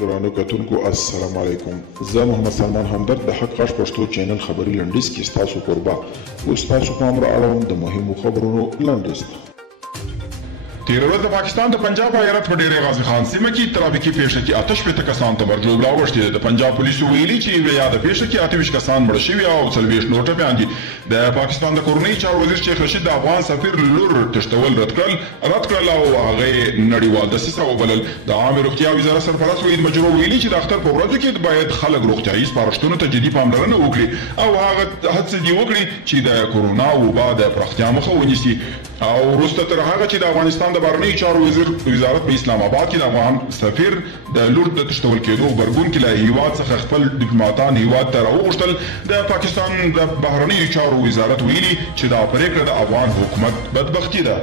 درانه کتونکو السلام علیکم. زه محمد سلمان همدرد د حق غږ پښتو چینل خبري لنډیز کې ستاسو قربا اوس تاسو پام را اړوم د مهمو خبرونو لنډیز ته. تیر ورځ د پاکستان د پنجاب ایالت په ډېرې غازي خان سیمه کې ترافیکي پیښه کې 88 کسان ته مرګ ژوبله اوښتې. د پنجاب پولیسو ویلي چې یوه یاده پیښه کې 28 کسان مړه شوي او 40 نور ټپیان دي. د پاکستان د کورنۍ چارو وزیر شیخ رشید د افغان سفیر لور تښتول رد کړل او هغه نړیوال دسیسه وبلل. د عامه روغتیا وزارت سرپرست وحید مجروح ویلي چې د اختر په ورځو کې باید خلک روغتیایي سپارښتنو ته جدي پاملرنه وکړي او هغه هڅې دې وکړي چې د کورونا وبا د پراختیا مخه ونیسي. او وروسته تر هغه چې د افغانستان د بهرنیو چارو وزارت په اسلام آباد کې د افغان سفیر د لور د تښتول کېدو غبرګون کې له هیواد څخه خپل ډیپلوماټان هیواد ته راوغوښتل. د پاکستان د بهرنیو چارو وزارت ویلي چې دا پرېکړه د افغان حکومت بدبختي ده.